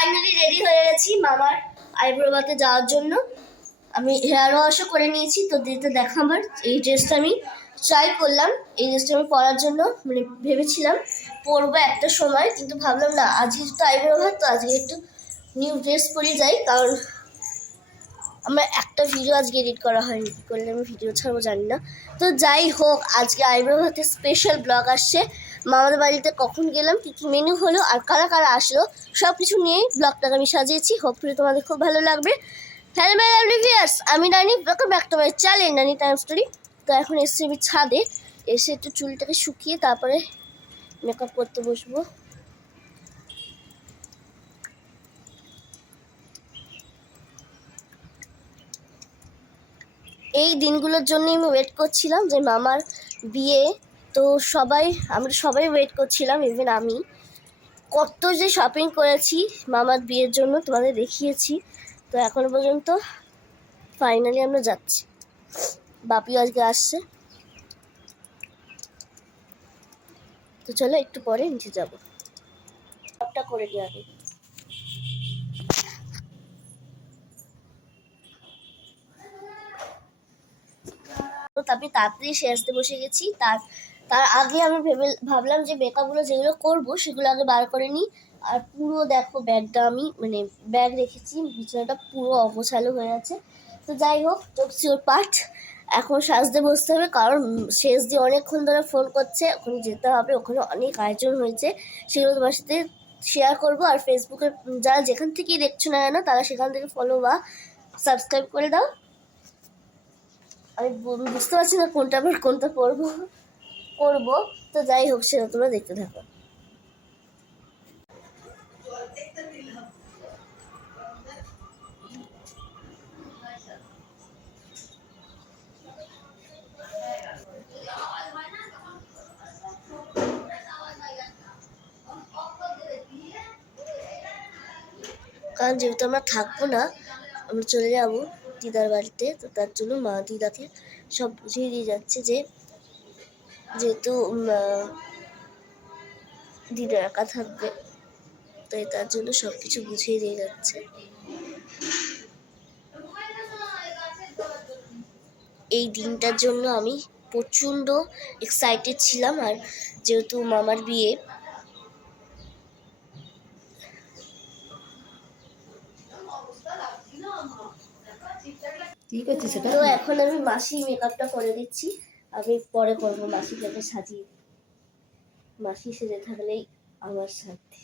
Finally ready হয়ে গেছি মামার আইব্রো বাতে যাওয়ার জন্য। আমি হেয়ার ওয়াশও করে নিয়েছি, তো দিতে দেখা আমার এই ড্রেসটা আমি ট্রাই করলাম। এই ড্রেসটা আমি পরার জন্য মানে ভেবেছিলাম পরবো একটা সময়, কিন্তু ভাবলাম না, আজকে তো আইব্রো ভাত, তো আজকে একটু নিউ ড্রেস পরে যাই। কারণ আমার একটা ভিডিও আজকে এডিট করা হয়নি, কী করলে আমি ভিডিও ছাড়বো জানি না। তো যাই হোক, আজকে আইব্রো ভাতের স্পেশাল ব্লগ আসছে। মামাদের বাড়িতে কখন গেলাম, কী কী মেনু হলো, আর কারা কারা আসলো, সব কিছু নিয়েই ব্লগটাকে আমি সাজিয়েছি। হোপফুলি তোমাদের খুব ভালো লাগবে। হ্যালো মাই লাভলি ভিউয়ার্স, আমি নানি, welcome back to my channel নানি টাইম স্টোরি। তো এখন এসেছি আমি ছাদে, এসে একটু চুলটাকে শুকিয়ে তারপরে মেকআপ করতে বসবো। এই দিনগুলোর জন্যই আমি ওয়েট করছিলাম যে মামার বিয়ে, তো আমরা সবাই ওয়েট করছিলাম, ইভেন আমি। কত যে শপিং করেছি মামার বিয়ের জন্য তোমাদের দেখিয়েছি। তো এখনো পর্যন্ত ফাইনালি আমরা যাচ্ছি, বাপিও আজকে আসছে। তো চলো একটু পরে নিচে যাবো, সবটা করে দিই আগে। আমি তাড়াতাড়ি সেজতে বসে গেছি। তার আগে আমি ভাবলাম যে মেকআপগুলো যেগুলো করবো সেগুলো আগে বার করে নিই। আর পুরো দেখো ব্যাগটা আমি মানে ব্যাগ রেখেছি, বিছানাটা পুরো অগোছালো হয়ে আছে। তো যাই হোক, টক্সিওর পার্ট, এখন সাজতে বসতে হবে। কারণ শেষ দিয়ে অনেকক্ষণ ধরে ফোন করছে, ওখানে যেতে হবে, ওখানে অনেক আয়োজন হয়েছে, সেগুলো তোমার সাথে শেয়ার করবো। আর ফেসবুকে যারা যেখান থেকেই দেখছো না কেন, তারা সেখান থেকে ফলো বা সাবস্ক্রাইব করে দাও। আমি বুঝতে পারছি না কোনটা আবার কোনটা করবো। তো যাই হোক, সেটা তোমরা দেখতে থাকো। কারণ যেহেতু আমরা থাকবো না, আমরা চলে যাব দিদার বাড়িতে, তো তার জন্য মা দিদাকে সব বুঝিয়ে দিয়ে যাচ্ছে যে যেহেতু দিদা একা থাকবে, তাই তার জন্য সব কিছু বুঝিয়ে দিয়ে যাচ্ছে। এই দিনটার জন্য আমি প্রচণ্ড এক্সাইটেড ছিলাম। আর যেহেতু মামার বিয়ে, ঠিক আছে সেটা। তো এখন আমি মাসি মেকআপটা করে দিচ্ছি, আমি পরে করবো। মাসিকে সাজিয়ে, মাসি সেজে থাকলেই আমার সাথে।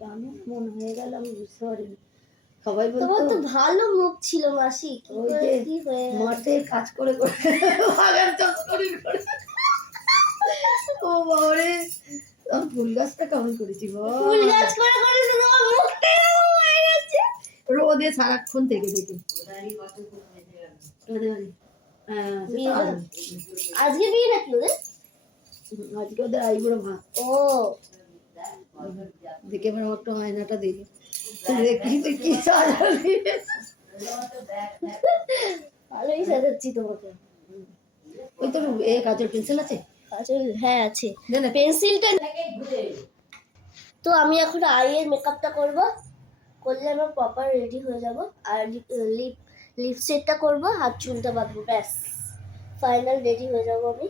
কেমন মন হয়ে গেল আমি বুঝতে পারিনি। সবাই তোমার বলতো তো ভালো মুখ ছিল মাসি, ওই যে কি হয়ে গেল? মাঠে কাজ করে করে বাগান চাষ করে করে ও বাবারে, আমি ফুল গাছটা কেমন করেছি ফুল গাছ করে করে তোমার মুখটা এরকম হয়ে গেছে। রোদে সারাক্ষণ থেকে থেকে বিয়ে না? আজকে বিয়ে নাকি ওদের? আজকে ওদের আইবুড়ো ভাত। ও দেখে আমার একটা আয়নাটা দিলি, দেখি তুই কি সাজালি। ভালোই সাজাচ্ছি তোমাকে। ওই তোর এ কাজের পেন্সিল আছে? কাজল হ্যাঁ আছে, দে না। পেন্সিলটা। তো আমি এখন আইয়ের মেকআপটা করব, করলে আমি প্রপার রেডি হয়ে যাব। আর লিপস্টিকটা করবো, হাত চুলটা বাঁধবো, ব্যাস ফাইনাল রেডি হয়ে যাব আমি।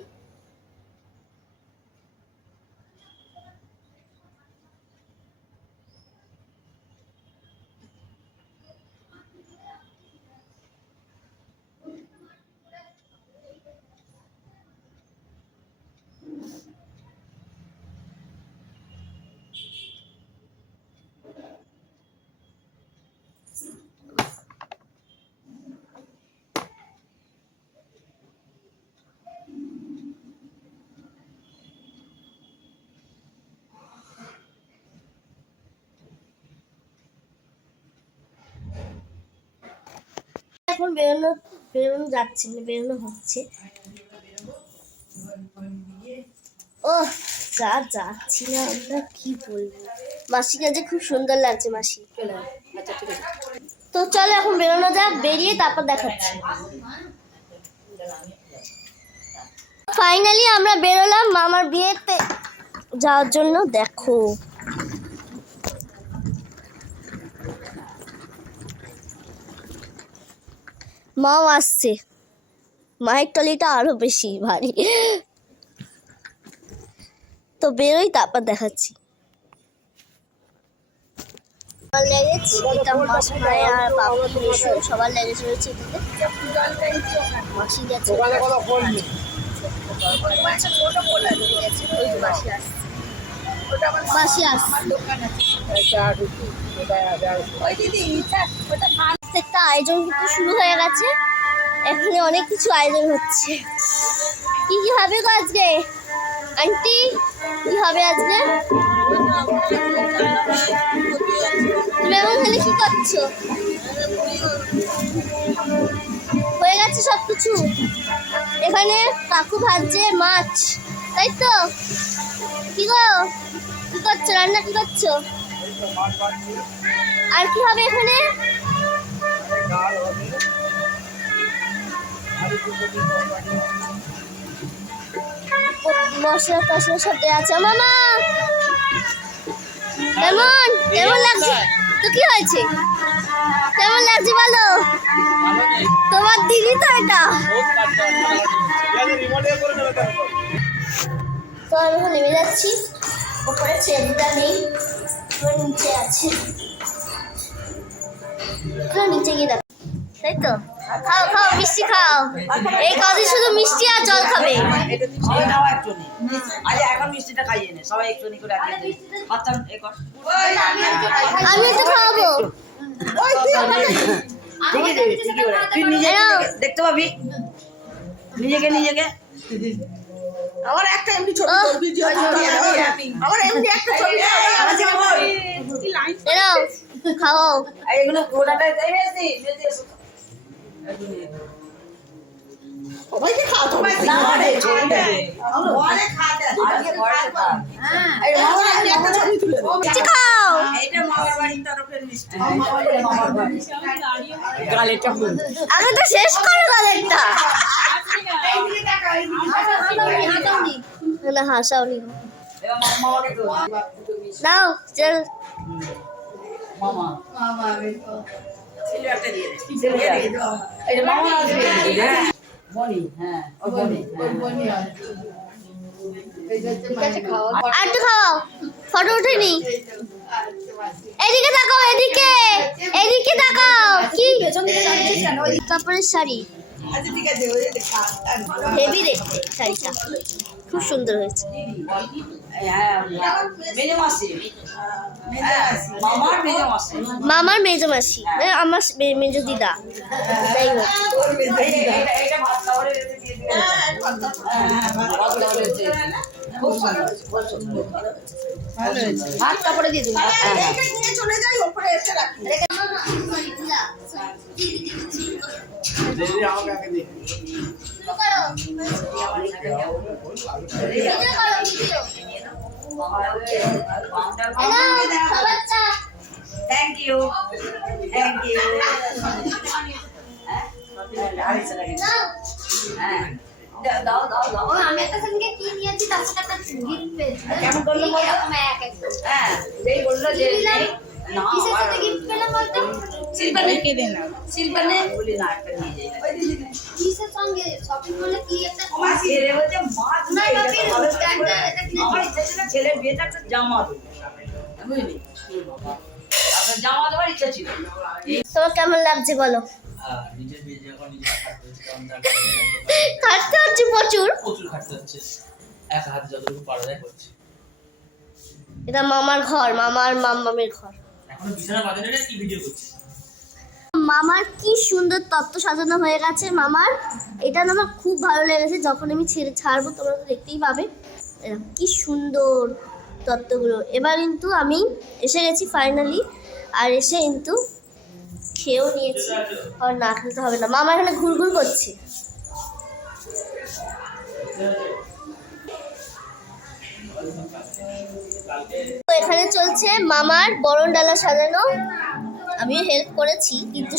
এখন বেরোনো যাচ্ছে, মানে বেরোনো হচ্ছে। ও যাচ্ছি না আমরা, কি বলবো, মাসিকে যে খুব সুন্দর লাগছে মাসি। আচ্ছা ঠিক আছে। তো চলো এখন বেরোনো যাক, বেরিয়ে তারপর দেখাচ্ছি। ফাইনালি আমরা বেরোলাম মামার বিয়েতে যাওয়ার জন্য। দেখো মাও আসছে, মায়ের টলিটা আরো বেশি ভারী। তো বেরোই তারপর দেখাচ্ছি। লেগেজ এটা মাস ভাই আর বাবু এসে সবার লেগেজ রয়েছে এটাতে। মাসি গেছে, মাসি আসছে। একটা আয়োজন কিন্তু শুরু হয়ে গেছে, এখানে অনেক কিছু আয়োজন হচ্ছে। কি কি হবে গো আজকে আন্টি, কি হবে আজকে? তুমি এমন হলে কি করছো? হয়ে গেছে সব কিছু। এখানে কাকু ভাজছে মাছ, তাই তো? কি গো, কি করছো, রান্না কি করছো? আর কি হবে এখানে? মশলা টশলা সব দেওয়া আছে। মামা কেমন লাগছে? তো কি হয়েছে, কেমন লাগছে বলো? তোমার দিদি তো এটা। তো আমি এখন নেমে যাচ্ছি, ওপরে চেয়ারটা নেই, নিচে আছে, নিচে গিয়ে দেখো। তাই তো, খাও খাও মিষ্টি খাও, এই কদিন শুধু মিষ্টি আর জল খাবে। এখন মিষ্টিটা খাইয়ে নে, সবাই একটুখানি করে আমি একটু খাওয়াবো। তুই নিজে দেখতে পাবি, নিজেকে আমার একটা এমনি ছোট ভিডিও, আমার এমনি একটা ছবি। খাও এগুলো গোটাটা সবাইকে খাওয়া তো মিষ্টি খাও। আগে তো শেষ করো গালেরটা। না হাসাওনি, নাও চল। আর একটু খাওয়াও, ফটো উঠেনি। এদিকে তাকাও, এদিকে তাকাও। কি তারপরে শাড়ি, হেভি দেখতে শাড়িটা, খুব সুন্দর হয়েছে। মামার মেজো মাসি, আমার মেজো দিদা, যাই হোক। ভাত তারপরে দিয়ে দিন, চলে যাই ওপরে এসে রাখি। Thank you. দাও আমি একটা সঙ্গে কি নিয়েছি তার সাথে একটা গিফট পেয়েছি। কেমন করলো বলো? হ্যাঁ, যেই বললো যে না কিসের সাথে গিফট পেলাম বলতো? সিলভারে কে দেন না, সিলভারে বলি না একটা নিয়ে যাই। কিসের সঙ্গে শপিং মলে কি একটা আমার ছেলে বলছে মাছ না না, বাপি এটা কিনে আমার ইচ্ছা ছিল ছেলের বিয়েতে একটা জামা দেবো, বুঝলি? আপনার জামা দেওয়ার ইচ্ছা ছিল। তোমার কেমন লাগছে বলো? নিজের বিয়ে যখন নিজে খাটতে হচ্ছে প্রচুর, খাটতে হচ্ছে, এক হাতে যতটুকু পারা যায় করছে। এটা মামার ঘর, মামার মামের ঘর। এখন বিছানা বাঁধানো না, কি ভিডিও করছিস? মামার কি সুন্দর তত্ত্ব সাজানো হয়ে গেছে মামার, এটা না আমার খুব ভালো লেগেছে। যখন আমি ছাড়বো তোমরা তো দেখতেই পাবে, কি সুন্দর তত্ত্বগুলো। এবার কিন্তু আমি এসে গেছি ফাইনালি, আর এসে কিন্তু খেয়েও নিয়েছি, আর না খেতে হবে না। মামা এখানে ঘুরঘুর করছে। তো এখানে চলছে মামার বরণ ডালা সাজানো। আমিও হেল্প করেছি, কিন্তু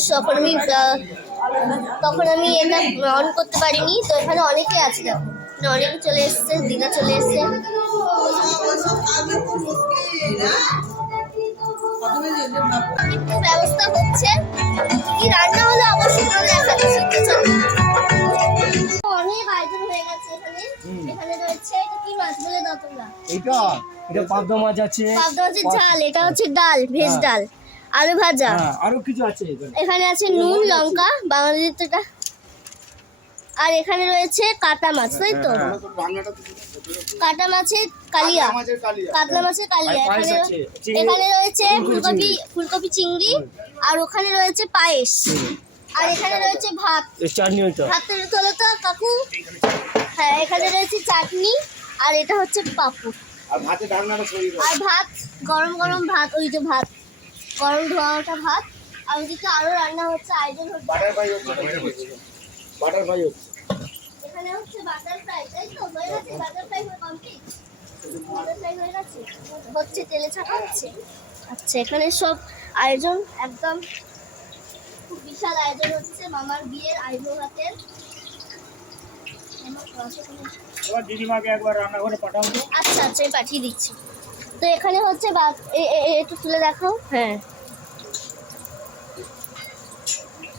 তখন আমি এটা অন করতে পারিনি। তো এখানে অনেকে আছে, দেখো অনেকে চলে এসছে, দিদা চলে এসছে। একটু ব্যবস্থা হচ্ছে, কি রান্না হলো অবশ্যই দেখাচ্ছি। অনেক আয়োজন হয়ে গেছে এখানে। এখানে রয়েছে, এটা কি মাছ বলে দাও তোমরা? এটা পাবদা মাছ আছে, পাবদা মাছের ঝাল, এটা হচ্ছে ডাল, ভেজ ডাল, আলু ভাজা, আরো কিছু আছে এখানে আছে নুন লঙ্কা, বাঙালির তো এটা। আর এখানে রয়েছে কাটা মাছ, তাই তো? কাটা মাছের কালিয়া, কাতলা মাছের কালিয়া। এখানে রয়েছে ফুলকপি চিংড়ি, আর ওখানে রয়েছে পায়েস, আর এখানে রয়েছে ভাত। ভাতের তোলো তো কাকু। হ্যাঁ, এখানে রয়েছে চাটনি, আর এটা হচ্ছে পাপড়, আর ভাত, গরম গরম ভাত, ওই যে ভাত, গরম ধোয়া ওঠা ভাত। আর ওইদিকে আরো রান্না হচ্ছে, আয়োজন হচ্ছে। এখানে হচ্ছে বাটার ফ্রাই, তাই তো? হয়ে গেছে butter fry, complete. Butter fry হয়ে গেছে, হচ্ছে তেলে ছাকা হচ্ছে। আচ্ছা, এখানে সব আয়োজন একদম খুব বিশাল আয়োজন হচ্ছে মামার বিয়ের আইব্রো ভাতের। দিদিমাকে একবার রান্নাঘরে পাঠাবো। আচ্ছা আচ্ছা, আমি পাঠিয়ে দিচ্ছি। তো এখানে হচ্ছে একটু তুলে দেখাও। হ্যাঁ,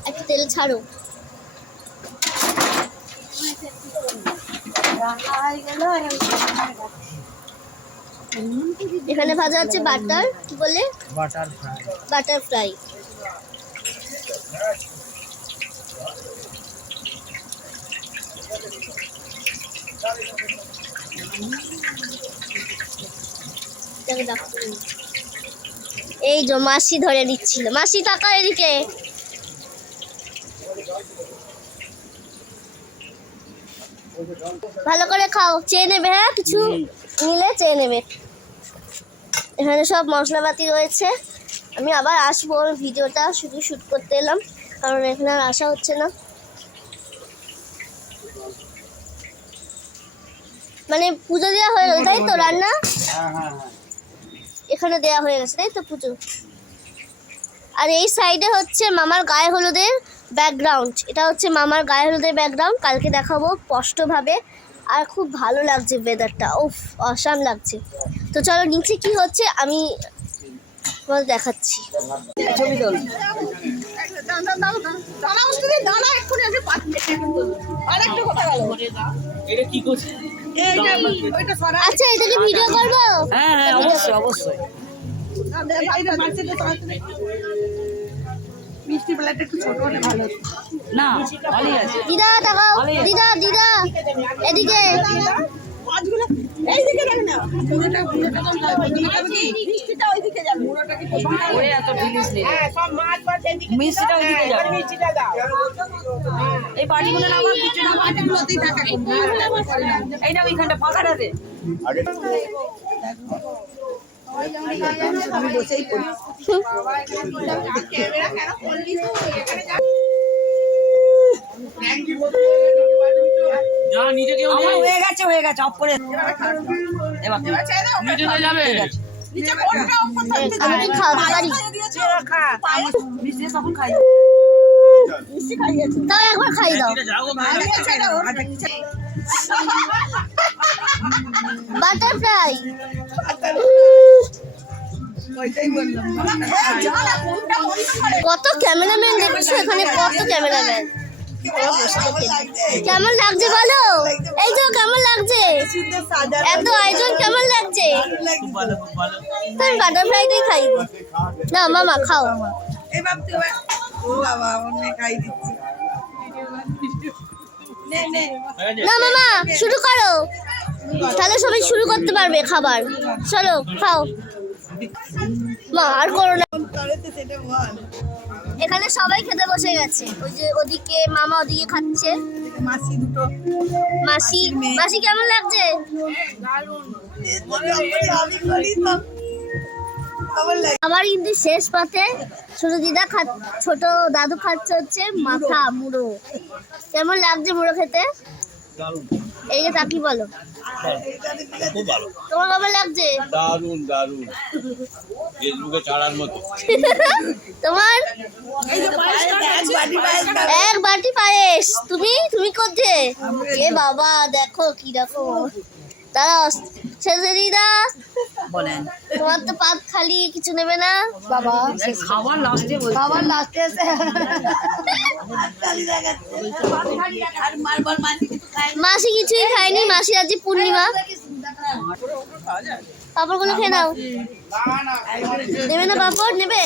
একটু তেল ছাড়ো। এখানে ভাজা হচ্ছে বাটার, কি বলে? Butter fry. এই যে মাসি ধরে দিচ্ছিল। মাসি টাকা এদিকে। ভালো করে খাও, চেয়ে নেবে। হ্যাঁ, কিছু নিলে চেয়ে নেবে। এখানে সব মশলাপাতি রয়েছে। আমি আবার আসবো, ভিডিওটা শুধু শ্যুট করতে এলাম, কারণ এখানে আর আসা হচ্ছে না। মানে পুজো দেওয়া হয়ে গেল, তাই তো? রান্না এখানে দেওয়া হয়ে গেছে, তাই তো? পুজো। আর এই সাইডে হচ্ছে মামার গায়ে হলুদের ব্যাকগ্রাউন্ড। এটা হচ্ছে মামার গায়ে হলুদের ব্যাকগ্রাউন্ড, কালকে দেখাবো স্পষ্টভাবে। আর খুব ভালো লাগছে ওয়েদারটা, উফ অসাম লাগছে। তো চলো নিচে কি হচ্ছে আমি তোমাদের দেখাচ্ছি। ছবি তোল। এটা কি করছে? আচ্ছা, এটাকে ভিডিও করবো? হ্যাঁ হ্যাঁ, অবশ্যই অবশ্যই। মিষ্টি বেলাটা একটু ছোট হলে ভালো। না, ভালোই আছে। দিদা তাকাও, দিদা দিদা এদিকে। এইদিকে দেখ না, মিষ্টিটা ওইদিকে যাবে, মুড়োটা কি ওরে এত ঢিলিস নেই। সব মাছ মাছ এদিকে, মিষ্টিটা ওইদিকে যাবে। মিষ্টিটা দাও। এই পাটিগুলো না, আমার কিছু না, পাটিগুলোতেই থাকে। এই না, ওইখানটা ফাঁকাটাতে। আমি বসেই পড়ি। যা নিচে কেউ আমার নেই। হয়ে গেছে অফ করে। এবার নিচে তো যাবে। নিচে কোনটা উপর থাকতে আমি কি খাওয়াতে পারি? মিষ্টি তখন খাই। মিষ্টি খাই গেছে। তাও একবার খাই দাও। এটা যাও গো, বাটার ফ্রাই। ওইটাই বললাম। কত ক্যামেরাম্যান দেখছো এখানে, কত ক্যামেরাম্যান। কেমন লাগছে বলো? এই তো কেমন লাগছে? সুন্দর সাজা। এত আয়োজন কেমন লাগছে? খুব ভালো, খুব ভালো। তুমি বাটার ফ্রাইটাই খাই না। মামা খাও। এই বাপ তুই ও বাবা, অন্য খাই দিচ্ছি। নে নে, হয়ে গেছে? না মামা শুরু করো, তাহলে সবাই শুরু করতে পারবে খাবার। চলো খাও। মা আর করো না। করে তো সেটা বল। এখানে সবাই খেতে বসে গেছে। ওই যে ওদিকে মামা ওদিকে খাচ্ছে। মাসি দুটো। মাসি, মাসি কেমন লাগছে? আমি করি তো। আমার কিন্তু শেষ পাতে ছোট দিদা ছোট দাদু খাচ্ছে হচ্ছে মাথা মুড়ো। কেমন লাগছে মুড়ো খেতে? এই যে কাকি বলো, খুব ভালো, তোমার কেমন লাগছে? দারুণ দারুণ, ফেসবুকে ছাড়ার মতো। তোমার এক বাটি পায়েস। তুমি তুমি করছে এ বাবা, দেখো কি দেখো। দাঁড়াও শেষে দিদা, বলেন তোমার তো পাত খালি, কিছু নেবে না? বাবা খাবার লাস্টে খাবার লাস্টে এসে মাসি কিছুই খায়নি, মাসির আজ পূর্ণিমা। পাপড়গুলো খেয়ে নাও। নেবে না পাপড়? নেবে?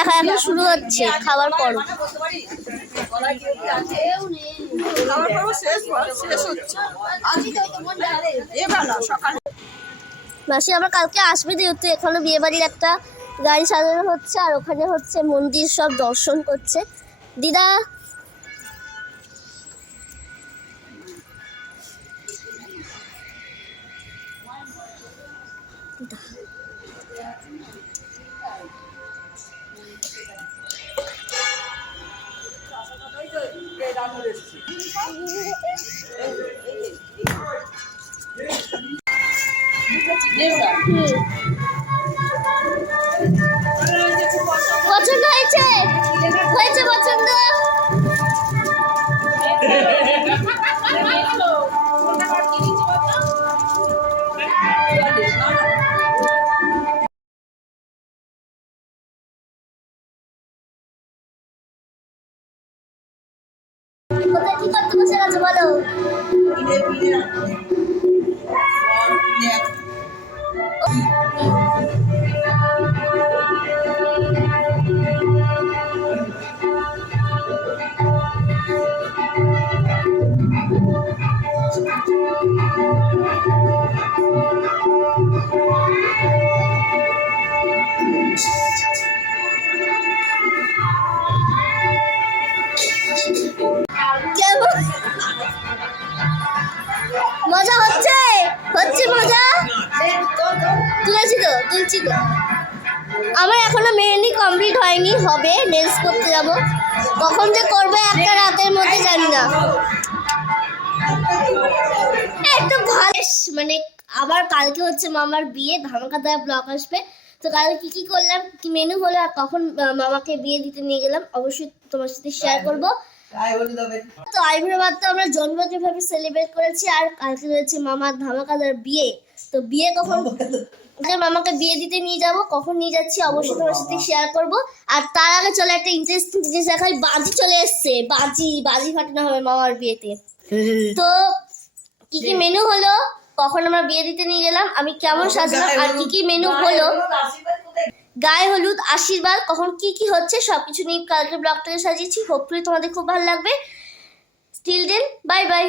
এখন শুরু হচ্ছে খাবার পর্ব। মাসি আবার কালকে আসবে, যেহেতু এখনো বিয়ে বাড়ির একটা গাড়ি সাজানো হচ্ছে আর ওখানে হচ্ছে মন্দির সব দর্শন করছে। দিদা পছন্দ হয়েছে? হয়েছে পছন্দ? কোথায় কি করতে বসে গেছে বলো? কেমন মজা হচ্ছে? হচ্ছে মজা? তুলেছি তো, তুলছি তো। আমার এখনো মেহেন্দি কমপ্লিট হয়নি, হবে। নেলস করতে যাব, কখন যে করবে একটা রাতের মধ্যে জানি না। একটু ভালো মানে আবার কালকে হচ্ছে মামার বিয়ে, ধামাকাদার ব্লগ আসবে। তো কালকে কি কি করলাম, কি মেনু হলো, আর কখন মামাকে বিয়ে দিতে নিয়ে গেলাম, অবশ্যই তোমার সাথে শেয়ার করবো। তো আইবুড়ো ভাত তো আমরা জন্মদিন ভাবে সেলিব্রেট করেছি, আর কালকে রয়েছে মামার ধামাকাদার বিয়ে। তো বিয়ে কখন, মামাকে বিয়ে দিতে নিয়ে যাব, কখন নিয়ে যাচ্ছি অবশ্যই তোমার সাথে শেয়ার করব। আর তার আগে চলে একটা ইন্টারেস্টিং জিনিস দেখাই। বাজি চলে এসছে, বাজি ফাটানো হবে মামার বিয়েতে। তো কি কি মেনু হলো, কখন আমরা বিয়ে দিতে নিয়ে গেলাম, আমি কেমন সাজলাম, আর কি কি মেনু হলো, গায়ে হলুদ, আশীর্বাদ, কখন কি কি হচ্ছে, সবকিছু নিয়ে কালকে ব্লগটাকে সাজিয়েছি। হোপফুলি তোমাদের খুব ভালো লাগবে। Till then, bye by.